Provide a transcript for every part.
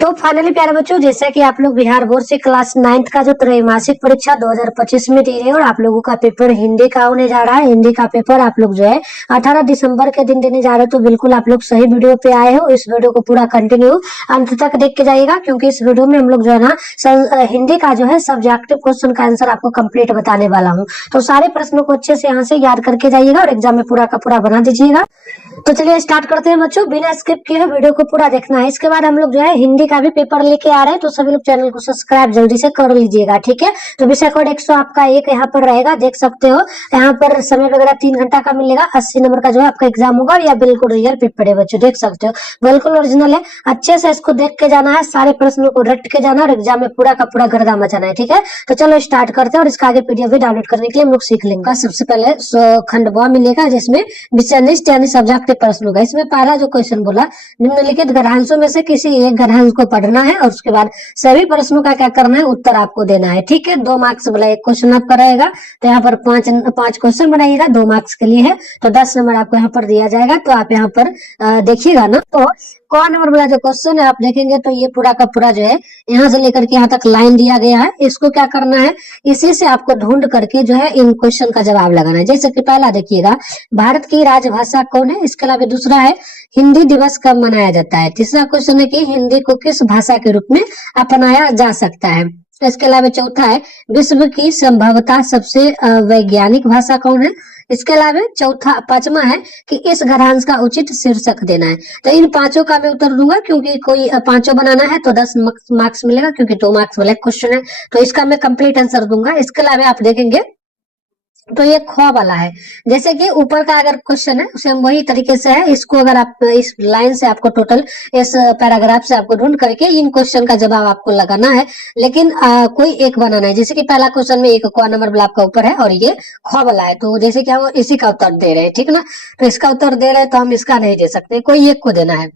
तो फाइनली प्यारे बच्चों, जैसा कि आप लोग बिहार बोर्ड से क्लास 9th का जो त्रैमासिक परीक्षा 2025 में दे रहे हैं और आप लोगों का पेपर हिंदी का होने जा रहा है। हिंदी का पेपर आप लोग जो है 18 दिसंबर के दिन देने जा रहे हो। तो बिल्कुल आप लोग सही वीडियो पे आए हो। इस वीडियो को पूरा कंटिन्यू अंत तक देख के जाइएगा, क्योंकि इस वीडियो में हम लोग जो है ना हिंदी का जो है सब्जेक्टिव क्वेश्चन का आंसर आपको कंप्लीट बताने वाला हूँ। तो सारे प्रश्नों को अच्छे से यहाँ से याद करके जाइएगा और एग्जाम में पूरा का पूरा बना दीजिएगा। तो चलिए स्टार्ट करते हैं बच्चों, बिना स्किप किए वीडियो को पूरा देखना है। इसके बाद हम लोग जो है हिंदी का भी पेपर लेके आ रहे हैं, तो सभी लोग चैनल को सब्सक्राइब जल्दी से कर लीजिएगा, ठीक है। तो विषय कोड 100 आपका एक यहाँ पर रहेगा, देख सकते हो। यहाँ पर समय वगैरह 3 घंटा का मिलेगा। 80 नंबर का जो है आपका एग्जाम होगा। या बिल्कुल रियल पेपर है बच्चों, देख सकते हो, बिल्कुल ओरिजिनल है। अच्छे से इसको देख के जाना है, सारे प्रश्नों को रट के जाना और एग्जाम में पूरा का पूरा गर्दा मचाना है, ठीक है। तो चलो स्टार्ट करते हैं और इसका आगे पीडीएफ भी डाउनलोड करने के लिए हम लोग सीख लेंगे। सबसे पहले खंड ब मिलेगा, जिसमें विषय लिस्ट यानी सब्जेक्टिव प्रश्न होगा। इसमें पहला जो क्वेश्चन बोला, निम्नलिखित गद्यांशों में से किसी एक गद्यांश को पढ़ना है और उसके बाद सभी प्रश्नों का क्या करना है, उत्तर आपको देना है, ठीक है। 2 मार्क्स वाला एक क्वेश्चन आपका रहेगा। तो यहाँ पर पांच क्वेश्चन बनाइएगा, 2 मार्क्स के लिए है। तो 10 नंबर आपको यहाँ पर दिया जाएगा। तो आप यहाँ पर देखिएगा ना। तो कौन नंबर वाला जो क्वेश्चन है आप देखेंगे तो ये पूरा का पूरा जो है यहाँ से लेकर के यहाँ तक लाइन दिया गया है। इसको क्या करना है, इसी से आपको ढूंढ करके जो है इन क्वेश्चन का जवाब लगाना है। जैसे कि पहला देखिएगा, भारत की राजभाषा कौन है। इसके अलावा दूसरा है, हिंदी दिवस कब मनाया जाता है। तीसरा क्वेश्चन है कि हिंदी को किस भाषा के रूप में अपनाया जा सकता है। इसके अलावा चौथा है, विश्व की संभवतः सबसे वैज्ञानिक भाषा कौन है। इसके अलावा पांचवा है कि इस गद्यांश का उचित शीर्षक देना है। तो इन पांचों का मैं उत्तर दूंगा, क्योंकि कोई पांचों बनाना है तो 10 मार्क्स मिलेगा, क्योंकि 2 मार्क्स वाला क्वेश्चन है। तो इसका मैं कंप्लीट आंसर दूंगा। इसके अलावा आप देखेंगे तो ये ख वाला है। जैसे कि ऊपर का अगर क्वेश्चन है उसे हम वही तरीके से है, इसको अगर आप इस लाइन से आपको टोटल इस पैराग्राफ से आपको ढूंढ करके इन क्वेश्चन का जवाब आपको लगाना है। लेकिन कोई एक बनाना है। जैसे कि पहला क्वेश्चन में एक क नंबर वाला आपका ऊपर है और ये ख वाला है। तो जैसे कि हम इसी का उत्तर दे रहे हैं, ठीक ना। तो इसका उत्तर दे रहे हैं तो हम इसका नहीं दे सकते, कोई एक को देना है।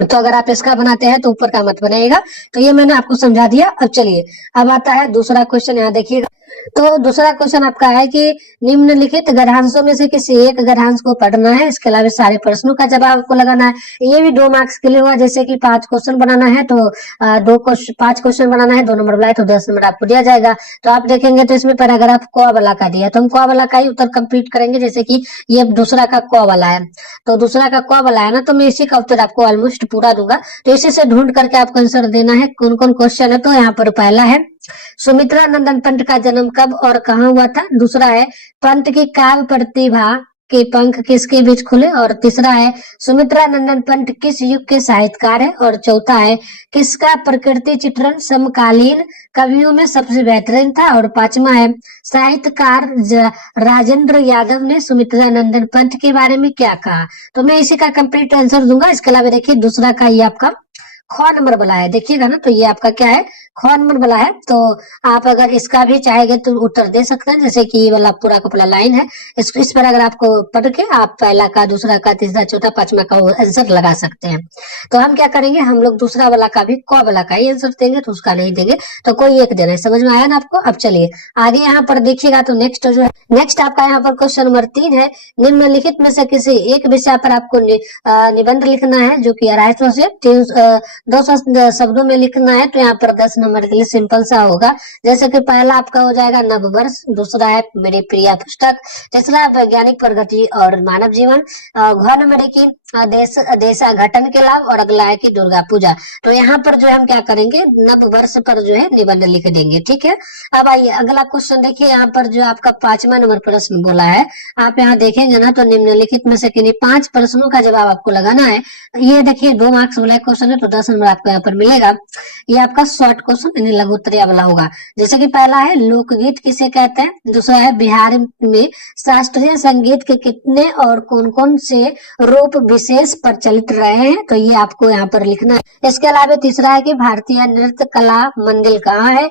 तो अगर आप इसका बनाते हैं तो ऊपर का मत बनाइएगा। तो ये मैंने आपको समझा दिया। अब चलिए, अब आता है दूसरा क्वेश्चन, यहाँ देखिएगा। तो दूसरा क्वेश्चन आपका है कि निम्नलिखित गद्यांशों में से किसी एक गद्यांश को पढ़ना है। इसके अलावा सारे प्रश्नों का जवाब आपको लगाना है। ये भी 2 मार्क्स के लिए हुआ। जैसे कि 5 क्वेश्चन बनाना है तो 5 क्वेश्चन बनाना है, 2 नंबर वाला है तो 10 नंबर आपको दिया जाएगा। तो आप देखेंगे तो इसमें पैराग्राफ क वाला का दिया, तो हम क वाला का ही उत्तर कंप्लीट करेंगे। जैसे कि ये दूसरा का क वाला है, तो दूसरा का क वाला है ना, तो मैं इसी का उत्तर आपको ऑलमोस्ट पूरा दूंगा। तो इसी से ढूंढ करके आपको आंसर देना है। कौन कौन क्वेश्चन है, तो यहाँ पर पहला है, सुमित्रा नंदन पंत का जन्म कब और कहाँ हुआ था। दूसरा है, पंत की काव्य प्रतिभा के पंख किसके बीच खुले। और तीसरा है, सुमित्रा नंदन पंत किस युग के साहित्यकार है। और चौथा है, किसका प्रकृति चित्रण समकालीन कवियों में सबसे बेहतरीन था। और पांचवा है, साहित्यकार राजेंद्र यादव ने सुमित्रा नंदन पंत के बारे में क्या कहा। तो मैं इसी का कंप्लीट आंसर दूंगा। इसके अलावा देखिए दूसरा का ये आपका ख नंबर वाला है, देखिएगा ना। तो ये आपका क्या है, ख नंबर वाला है। तो आप अगर इसका भी चाहेंगे तो उत्तर दे सकते हैं। जैसे कि ये वाला पूरा का पूरा लाइन है, इस पर अगर आपको पढ़ के आप पहला का, दूसरा का, तीसरा, चौथा, पांचवा का आंसर लगा सकते हैं। तो हम क्या करेंगे, हम लोग दूसरा वाला का भी क वाला का ही आंसर देंगे, तो उसका नहीं देंगे। तो कोई एक देना है। समझ में आया ना आपको। अब चलिए आगे यहाँ पर देखिएगा। तो नेक्स्ट जो है, नेक्स्ट आपका यहाँ पर क्वेश्चन नंबर 3 है, निम्नलिखित में से किसी एक विषय पर आपको निबंध लिखना है, जो कि 250 से 200 शब्दों में लिखना है। तो यहाँ पर 10 नंबर के लिए सिंपल सा होगा। जैसे कि पहला आपका हो जाएगा नववर्ष, दूसरा है मेरी प्रिय पुस्तक, तीसरा वैज्ञानिक प्रगति और मानव जीवन, घ नंबर की देशा घटन के लाभ, और अगला है कि दुर्गा पूजा। तो यहाँ पर जो है हम क्या करेंगे, नव वर्ष पर जो है निबंध लिख देंगे, ठीक है। अब आइए अगला क्वेश्चन देखिए। यहाँ पर जो आपका 5वां नंबर प्रश्न बोला है, आप यहाँ देखेंगे ना, तो निम्नलिखित में से किन्हीं 5 प्रश्नों का जवाब आपको लगाना है। ये देखिए 2 मार्क्स वाला क्वेश्चन है, तो 10 नंबर आपको यहाँ पर मिलेगा। ये आपका शॉर्ट क्वेश्चन यानी लघु उत्तरीय वाला होगा। जैसे कि पहला है, लोकगीत किसे कहते हैं। दूसरा है, बिहार में शास्त्रीय संगीत के कितने और कौन कौन से रूप विशेष प्रचलित रहे हैं। तो ये आपको यहाँ पर लिखना है। इसके अलावा तीसरा है कि भारतीय नृत्य कला मंदिर कहाँ है,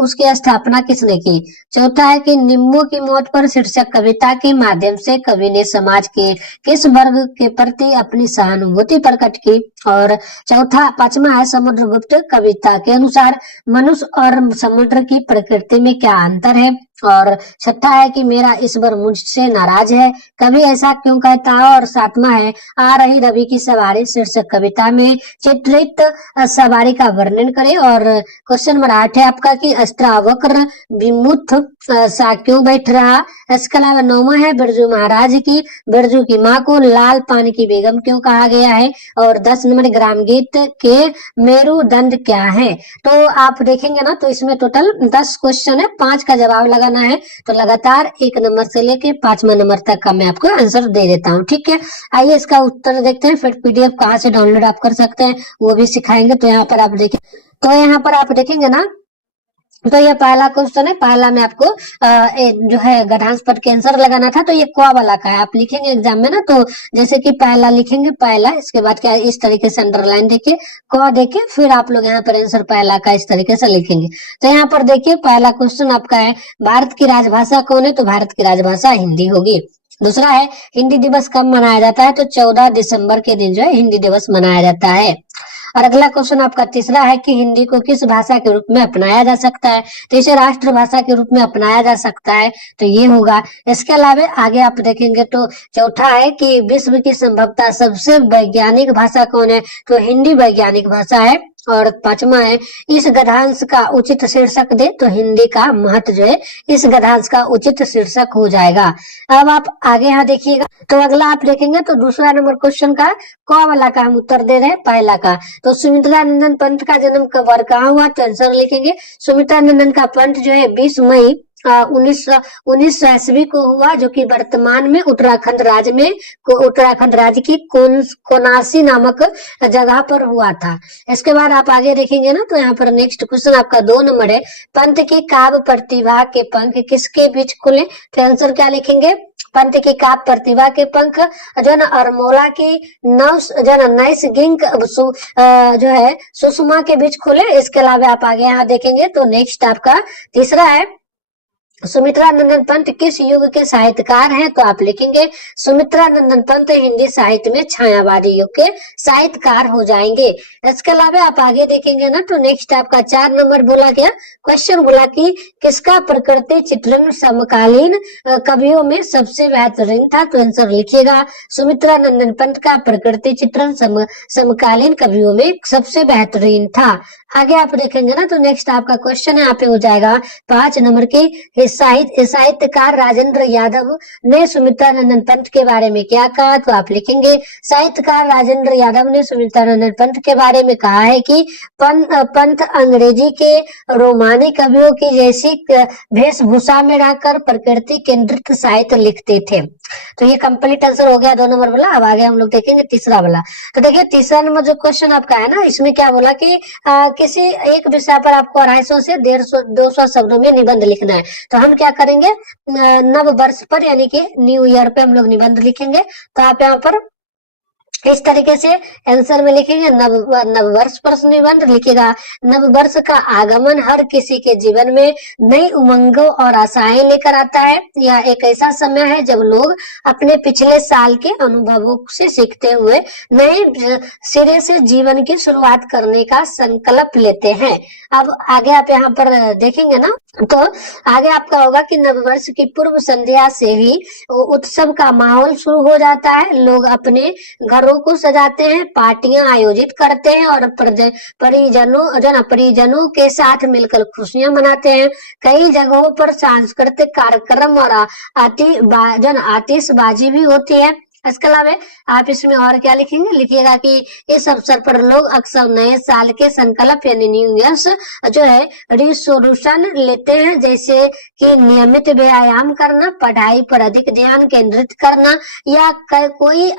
उसकी स्थापना किसने की। चौथा है कि निम्बू की मौत पर शीर्षक कविता के माध्यम से कवि ने समाज के किस वर्ग के प्रति अपनी सहानुभूति प्रकट की। और पांचवा है, समुद्रगुप्त कविता के अनुसार मनुष्य और समुद्र की प्रकृति में क्या अंतर है। और छठा है कि मेरा ईश्वर मुझसे नाराज है, कभी ऐसा क्यों कहता है। और सातवां है आ रही रवि की सवारी शीर्षक कविता में चित्रित सवारी का वर्णन करें। और क्वेश्चन नंबर 8 है आपका कि अस्त्रावक्र विमुख सा क्यों बैठ रहा। इसके अलावा 9वां है बिरजू की माँ को लाल पानी की बेगम क्यों कहा गया है। और 10 नंबर ग्राम गीत के मेरुदंड क्या है। तो आप देखेंगे ना तो इसमें टोटल 10 क्वेश्चन है, 5 का जवाब लगाना है। तो लगातार 1 नंबर से लेके 5वां नंबर तक का मैं आपको आंसर दे देता हूँ, ठीक है। आइए इसका उत्तर देखते हैं, फिर पीडीएफ कहाँ से डाउनलोड आप कर सकते हैं वो भी सिखाएंगे। तो यहाँ पर आप देखेंगे ना तो ये पहला क्वेश्चन है, पहला में आपको जो है गधांश पद के आंसर लगाना था। तो ये क वाला का है, आप लिखेंगे एग्जाम में ना तो जैसे कि पहला लिखेंगे पहला, इसके बाद क्या इस तरीके से अंडरलाइन देखिए क देखिए, फिर आप लोग यहाँ पर आंसर पहला का इस तरीके से लिखेंगे। तो यहाँ पर देखिए पहला क्वेश्चन आपका है भारत की राजभाषा कौन है। तो भारत की राजभाषा हिंदी होगी। दूसरा है हिंदी दिवस कब मनाया जाता है। तो 14 दिसंबर के दिन जो है हिंदी दिवस मनाया जाता है। और अगला क्वेश्चन आपका तीसरा है कि हिंदी को किस भाषा के रूप में अपनाया जा सकता है। तो इसे राष्ट्रभाषा के रूप में अपनाया जा सकता है, तो ये होगा। इसके अलावा आगे आप देखेंगे तो चौथा है कि विश्व की संभवतः सबसे वैज्ञानिक भाषा कौन है। तो हिंदी वैज्ञानिक भाषा है। और 5वां है इस गद्यांश का उचित शीर्षक दे। तो हिंदी का महत्व जो है इस गद्यांश का उचित शीर्षक हो जाएगा। अब आप आगे यहाँ देखिएगा तो अगला आप देखेंगे तो दूसरा नंबर क्वेश्चन का क वाला का हम उत्तर दे रहे हैं पहला का। तो सुमित्रा नंदन पंत का जन्म कब और कहाँ हुआ। तो आंसर लिखेंगे सुमित्रा नंदन का पंत जो है 20 मई 1900 ईस्वी को हुआ, जो कि वर्तमान में उत्तराखंड राज्य की कोनासी नामक जगह पर हुआ था। इसके बाद आप आगे देखेंगे ना तो यहाँ पर नेक्स्ट क्वेश्चन आपका 2 नंबर है पंत की काव्य प्रतिभा के पंख किसके बीच खुले। तो आंसर क्या लिखेंगे पंत की काव्य प्रतिभा के पंख जो अरमोला की नैसर्गिक जो है सुषमा के बीच खुले। इसके अलावा आप आगे यहाँ देखेंगे तो नेक्स्ट आपका तीसरा है सुमित्रा नंदन पंत किस युग के साहित्यकार हैं। तो आप लिखेंगे सुमित्रा नंदन पंत हिंदी साहित्य में छायावादी युग के साहित्यकार हो जाएंगे। इसके अलावा आप आगे देखेंगे ना तो नेक्स्ट आपका 4 नंबर बोला गया क्वेश्चन बोला कि किसका प्रकृति चित्रण समकालीन कवियों में सबसे बेहतरीन था। तो आंसर लिखिएगा सुमित्रा नंदन पंत का प्रकृति चित्रण समकालीन कवियों में सबसे बेहतरीन था। आगे आप देखेंगे ना तो नेक्स्ट आपका क्वेश्चन यहाँ पे हो जाएगा 5 नंबर की साहित्यकार राजेंद्र यादव ने सुमित्रा नंदन पंत के बारे में क्या कहा। तो आप लिखेंगे साहित्यकार राजेंद्र यादव ने सुमित्रा नंदन पंत के बारे में कहा है कि पंत अंग्रेजी के रोमानी कवियों की जैसी वेशभूषा में रहकर प्रकृति केंद्रित साहित्य लिखते थे। तो ये कंप्लीट आंसर हो गया 2 नंबर वाला। अब आगे हम लोग देखेंगे तीसरा वाला। तो देखिए तीसरा नंबर जो क्वेश्चन आपका है ना इसमें क्या बोला कि किसी एक विषय पर आपको 250 से 200 शब्दों में निबंध लिखना है। तो हम क्या करेंगे नव वर्ष पर यानी कि न्यू ईयर पे हम लोग निबंध लिखेंगे। तो आप यहाँ पर इस तरीके से आंसर में लिखेंगे नव वर्ष पर निबंध लिखेगा नव वर्ष का आगमन हर किसी के जीवन में नई उमंगों और आशाएं लेकर आता है। यह एक ऐसा समय है जब लोग अपने पिछले साल के अनुभवों से सीखते हुए नए सिरे से जीवन की शुरुआत करने का संकल्प लेते हैं। अब आगे आप यहाँ पर देखेंगे ना तो आगे आपका होगा कि नववर्ष की पूर्व संध्या से ही उत्सव का माहौल शुरू हो जाता है। लोग अपने घरों को सजाते हैं, पार्टियां आयोजित करते हैं और परिजनों के साथ मिलकर खुशियां मनाते हैं। कई जगहों पर सांस्कृतिक कार्यक्रम और आतिशबाजी भी होती है। इसके अलावा आप इसमें और क्या लिखेंगे लिखिएगा कि इस अवसर पर लोग अक्सर नए साल के संकल्प यानी न्यू ईयर्स जो है रिसोल्यूशन लेते हैं, जैसे कि नियमित व्यायाम करना, पढ़ाई पर अधिक ध्यान केंद्रित करना या कोई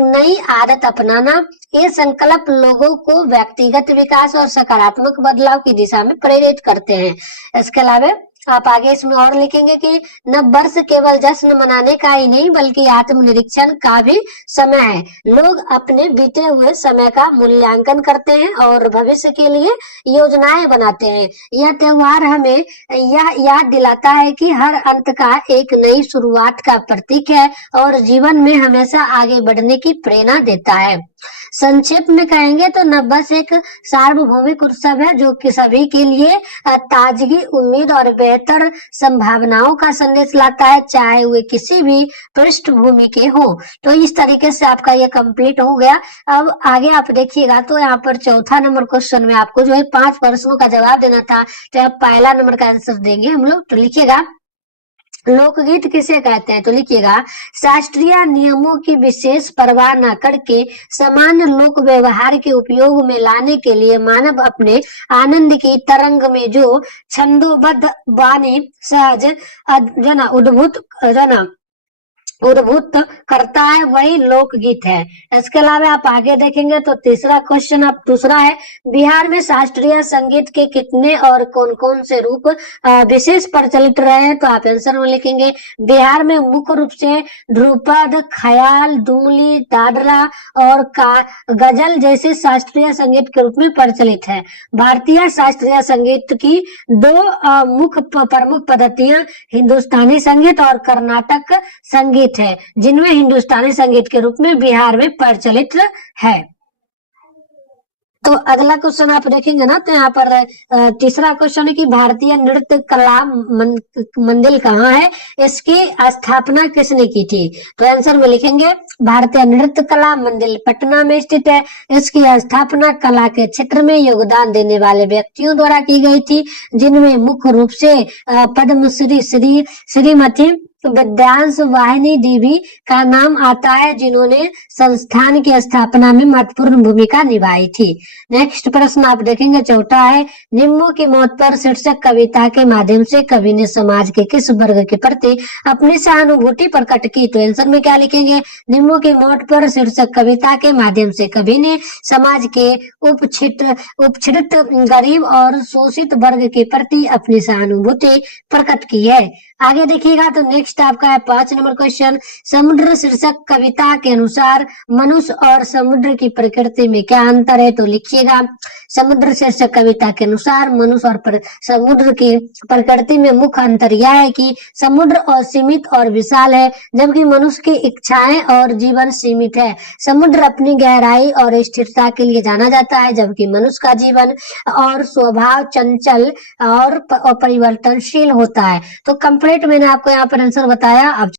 नई आदत अपनाना। ये संकल्प लोगों को व्यक्तिगत विकास और सकारात्मक बदलाव की दिशा में प्रेरित करते हैं। इसके अलावा आप आगे इसमें और लिखेंगे कि नव वर्ष केवल जश्न मनाने का ही नहीं बल्कि आत्मनिरीक्षण का भी समय है। लोग अपने बीते हुए समय का मूल्यांकन करते हैं और भविष्य के लिए योजनाएं बनाते हैं। यह त्योहार हमें यह याद दिलाता है कि हर अंत का एक नई शुरुआत का प्रतीक है और जीवन में हमेशा आगे बढ़ने की प्रेरणा देता है। संक्षेप में कहेंगे तो नब्बस एक सार्वभौमिक उत्सव है जो कि सभी के लिए ताजगी, उम्मीद और बेहतर संभावनाओं का संदेश लाता है, चाहे वे किसी भी पृष्ठभूमि के हो। तो इस तरीके से आपका ये कंप्लीट हो गया। अब आगे आप देखिएगा तो यहाँ पर चौथा नंबर क्वेश्चन में आपको जो है 5 प्रश्नों का जवाब देना था, तो आप पहला नंबर का आंसर देंगे हम लोग। तो लिखिएगा लोकगीत किसे कहते हैं, तो लिखिएगा शास्त्रीय नियमों की विशेष परवाह न करके सामान्य लोक व्यवहार के उपयोग में लाने के लिए मानव अपने आनंद की तरंग में जो छंदोबद्ध वाणी सहज उद्भूत करता है वही लोकगीत है। इसके अलावा आप आगे देखेंगे तो तीसरा क्वेश्चन आप दूसरा है, बिहार में शास्त्रीय संगीत के कितने और कौन कौन से रूप विशेष प्रचलित रहे हैं, तो आप आंसर में लिखेंगे बिहार में मुख्य रूप से ध्रुपद, ख्याल, दुमली, दादरा और गजल जैसे शास्त्रीय संगीत के रूप में प्रचलित है। भारतीय शास्त्रीय संगीत की दो मुख्य प्रमुख पद्धतियां हिंदुस्तानी संगीत और कर्नाटक संगीत है, जिनमें हिंदुस्तानी संगीत के रूप में बिहार में प्रचलित है। तो अगला क्वेश्चन आप देखेंगे ना, तो यहाँ पर तीसरा क्वेश्चन है कि भारतीय नृत्य कला मंदिर कहाँ है, इसकी स्थापना किसने की थी, तो आंसर में लिखेंगे भारतीय नृत्य कला मंदिर पटना में स्थित है। इसकी स्थापना कला के क्षेत्र में योगदान देने वाले व्यक्तियों द्वारा की गई थी, जिनमें मुख्य रूप से पद्मश्री श्रीमती विद्यांश वाहिनी देवी का नाम आता है, जिन्होंने संस्थान की स्थापना में महत्वपूर्ण भूमिका निभाई थी। नेक्स्ट प्रश्न आप देखेंगे चौथा है, निम्मो की मौत पर शीर्षक कविता के माध्यम से कवि ने समाज के किस वर्ग के प्रति अपनी सहानुभूति प्रकट की, तो आंसर में क्या लिखेंगे, निम्मो की मौत पर शीर्षक कविता के माध्यम से कवि ने समाज के उपक्षित गरीब और शोषित वर्ग के प्रति अपनी सहानुभूति प्रकट की है। आगे देखिएगा तो नेक्स्ट आपका है 5 नंबर क्वेश्चन, समुद्र शीर्षक कविता के अनुसार मनुष्य और समुद्र की प्रकृति में क्या अंतर है, तो लिखिएगा समुद्र शीर्षक कविता के अनुसार मनुष्य और समुद्र की प्रकृति में मुख्य अंतर यह है कि समुद्र असीमित और विशाल है, जबकि मनुष्य की इच्छाएं और जीवन सीमित है। समुद्र अपनी गहराई और स्थिरता के लिए जाना जाता है, जबकि मनुष्य का जीवन और स्वभाव चंचल और परिवर्तनशील होता है। तो कंप्लीट मैंने आपको यहाँ पर आंसर बताया। अब